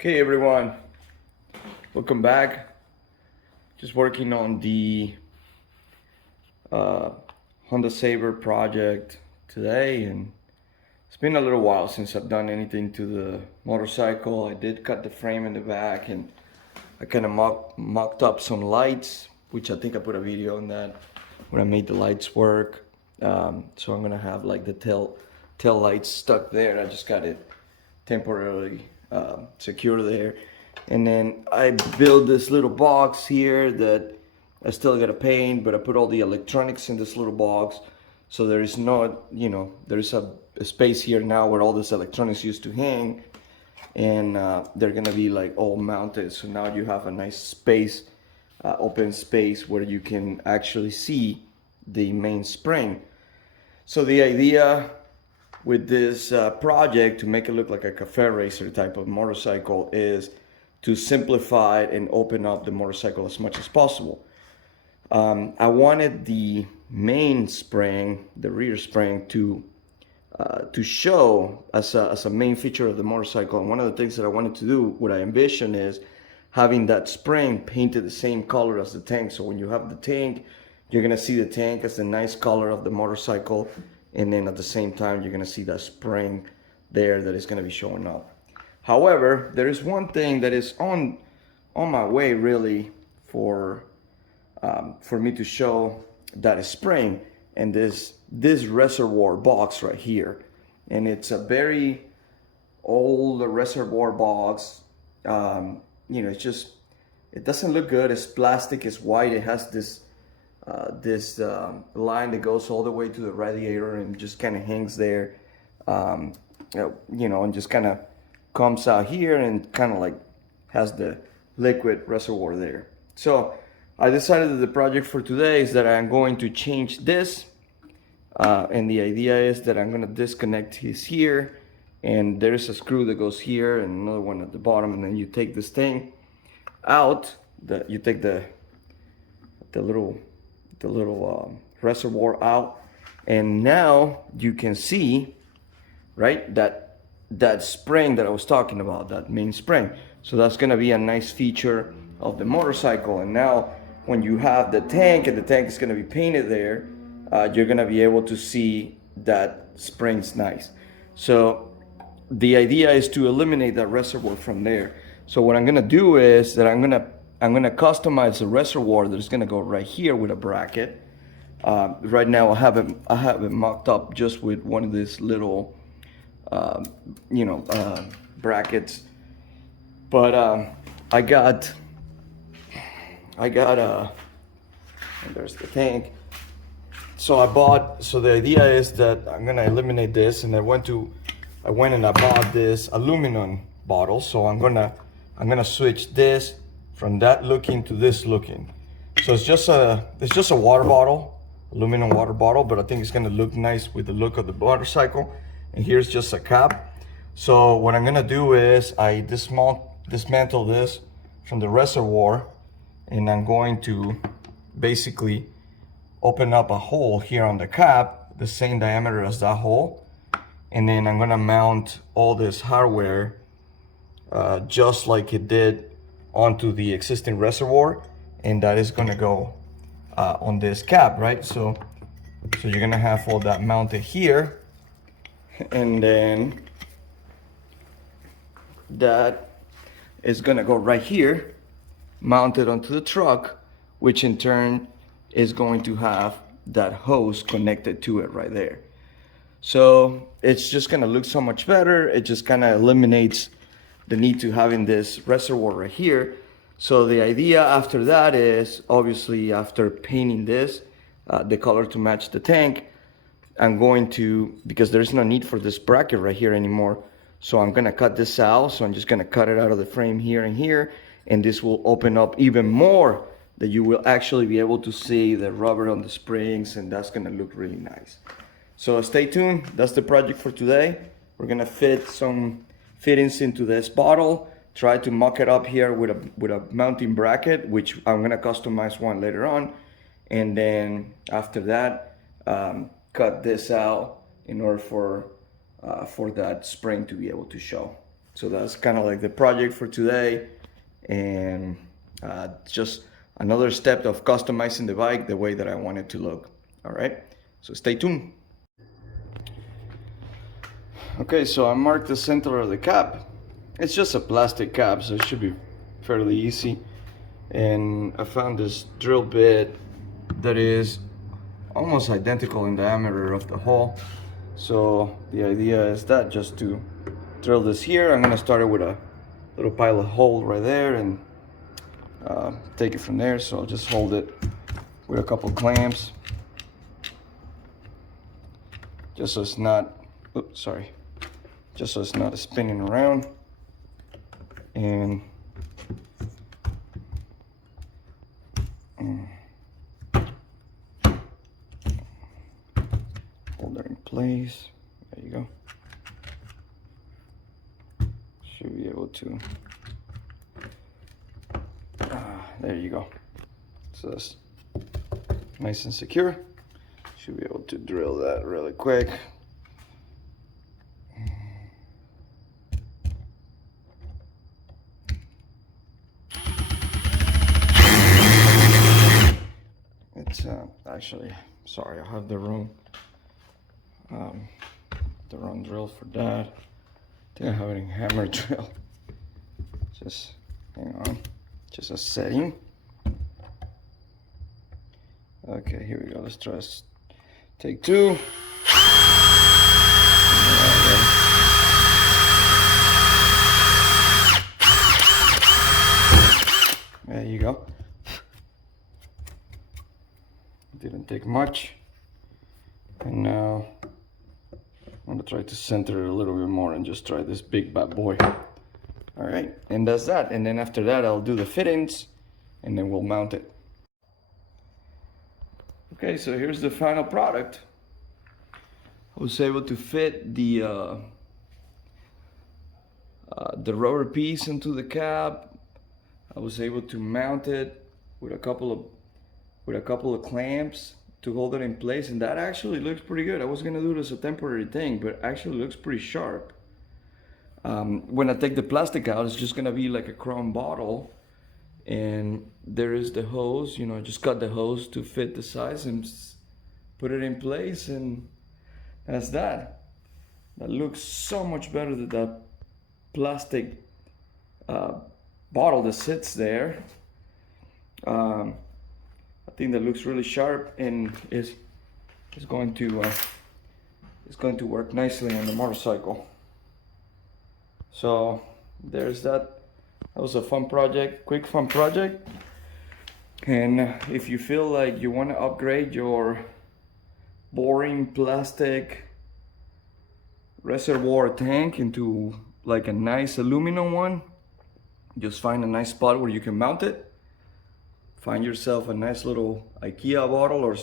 Okay, everyone, welcome back. Just working on the uh, Honda Sabre project today, and it's been a little while since I've done anything to the motorcycle. I did cut the frame in the back, and I kind of mocked up some lights, which I think I put a video on that when I made the lights work. So I'm gonna have like the tail lights stuck there. I just got it temporarily secure there. And then I build this little box here that I still gotta paint, but I put all the electronics in this little box. So there is no, there's a space here now where all this electronics used to hang, and they're gonna be like all mounted. So now you have a nice space, open space where you can actually see the main spring. So the idea with this project to make it look like a cafe racer type of motorcycle is to simplify and open up the motorcycle as much as possible. I wanted the main spring, the rear spring, to show as a main feature of the motorcycle. And one of the things that I wanted to do, what I envision, is having that spring painted the same color as the tank. So when you have the tank, you're gonna see the tank as the nice color of the motorcycle, and then at the same time you're gonna see that spring there that is gonna be showing up. However, there is one thing that is on my way really for me to show that spring, and this reservoir box right here. And it's a very old reservoir box. It's just, it doesn't look good. It's plastic, it's white, it has this line that goes all the way to the radiator and just kind of hangs there, and just kind of comes out here and kind of like has the liquid reservoir there. So I decided that the project for today is that I'm going to change this, and the idea is that I'm going to disconnect his here, and there's a screw that goes here and another one at the bottom, and then you take this thing out, you take the little reservoir out, and now you can see, right, that spring that I was talking about, that main spring. So that's gonna be a nice feature of the motorcycle. And now when you have the tank, and the tank is gonna be painted there, you're gonna be able to see that spring's nice. So the idea is to eliminate that reservoir from there. So what I'm gonna do is that I'm gonna customize the reservoir that is gonna go right here with a bracket. Right now I have it mocked up just with one of these little brackets, but I got and there's the tank. So the idea is that I'm gonna eliminate this, and I went and I bought this aluminum bottle. So I'm gonna switch this from that looking to this looking. So it's just a water bottle, aluminum water bottle, but I think it's gonna look nice with the look of the motorcycle. And here's just a cap. So what I'm gonna do is I dismantle this from the reservoir, and I'm going to basically open up a hole here on the cap, the same diameter as that hole. And then I'm gonna mount all this hardware just like it did onto the existing reservoir, and that is gonna go on this cap, right? So you're gonna have all that mounted here, and then that is gonna go right here, mounted onto the truck, which in turn is going to have that hose connected to it right there. So it's just gonna look so much better. It just kind of eliminates the need to having this reservoir right here. So the idea after that is, obviously after painting this, the color to match the tank, I'm going to, because there's no need for this bracket right here anymore, so I'm gonna cut this out. So I'm just gonna cut it out of the frame here and here, and this will open up even more, that you will actually be able to see the rubber on the springs, and that's gonna look really nice. So stay tuned, that's the project for today. We're gonna fit some fittings into this bottle, try to mock it up here with a mounting bracket, which I'm gonna customize one later on. And then after that, cut this out in order for that spring to be able to show. So that's kind of like the project for today, and just another step of customizing the bike the way that I want it to look. All right, so stay tuned. Okay, so I marked the center of the cap. It's just a plastic cap, so it should be fairly easy. And I found this drill bit that is almost identical in diameter of the hole. So the idea is that just to drill this here, I'm gonna start it with a little pilot hole right there and take it from there. So I'll just hold it with a couple clamps, just so it's not, oops, sorry, just so it's not spinning around. And hold it in place. There you go. Should be able to, there you go. So that's nice and secure. Should be able to drill that really quick. It's actually, sorry, I have the wrong drill for that. I think I have it in hammer drill. Just hang on, just a setting. Okay, here we go. Let's try take two. There you go. Didn't take much. And now I'm gonna try to center it a little bit more and just try this big bad boy. All right, and that's that. And then after that, I'll do the fittings and then we'll mount it. Okay, so here's the final product. I was able to fit the rubber piece into the cap. I was able to mount it with a couple of clamps to hold it in place, and that actually looks pretty good. I was gonna do it as a temporary thing, but actually looks pretty sharp. When I take the plastic out, it's just gonna be like a chrome bottle, and there is the hose. You know, I just cut the hose to fit the size and put it in place, and that's that. That looks so much better than that plastic bottle that sits there. I think that looks really sharp and is going to work nicely on the motorcycle. So there's that. That was a fun project, quick fun project. And if you feel like you want to upgrade your boring plastic reservoir tank into like a nice aluminum one, just find a nice spot where you can mount it. Find yourself a nice little IKEA bottle or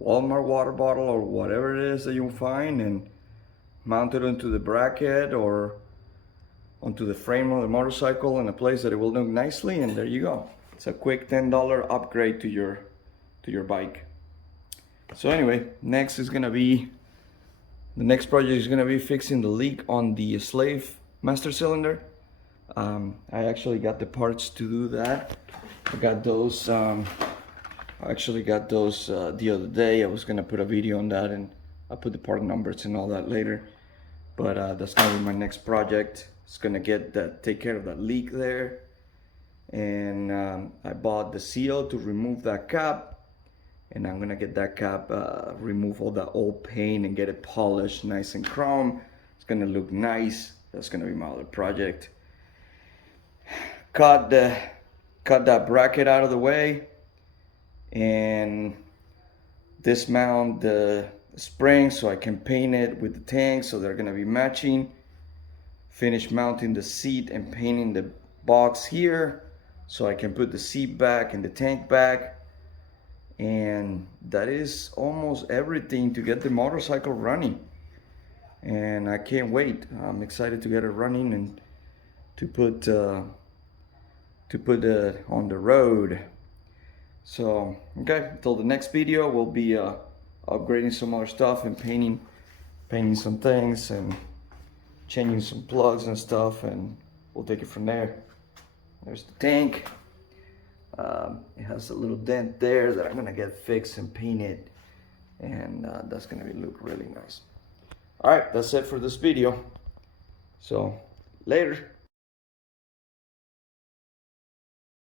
Walmart water bottle or whatever it is that you find, and mount it onto the bracket or onto the frame of the motorcycle in a place that it will look nicely, and there you go. It's a quick $10 upgrade to your bike. So anyway, the next project is gonna be fixing the leak on the slave master cylinder. I actually got the parts to do that. I got those. I actually got those the other day. I was gonna put a video on that, and I'll put the part numbers and all that later. But that's gonna be my next project. It's gonna take care of that leak there. And I bought the seal to remove that cap, and I'm gonna get that cap, remove all that old paint and get it polished, nice and chrome. It's gonna look nice. That's gonna be my other project. Cut that bracket out of the way and dismount the springs so I can paint it with the tank so they're gonna be matching. Finish mounting the seat and painting the box here so I can put the seat back and the tank back. And that is almost everything to get the motorcycle running. And I can't wait. I'm excited to get it running and to put it on the road. So okay, till the next video, we'll be upgrading some other stuff and painting some things, and changing some plugs and stuff, and we'll take it from there. There's the tank. It has a little dent there that I'm gonna get fixed and painted, and that's gonna look really nice. All right, that's it for this video. So later.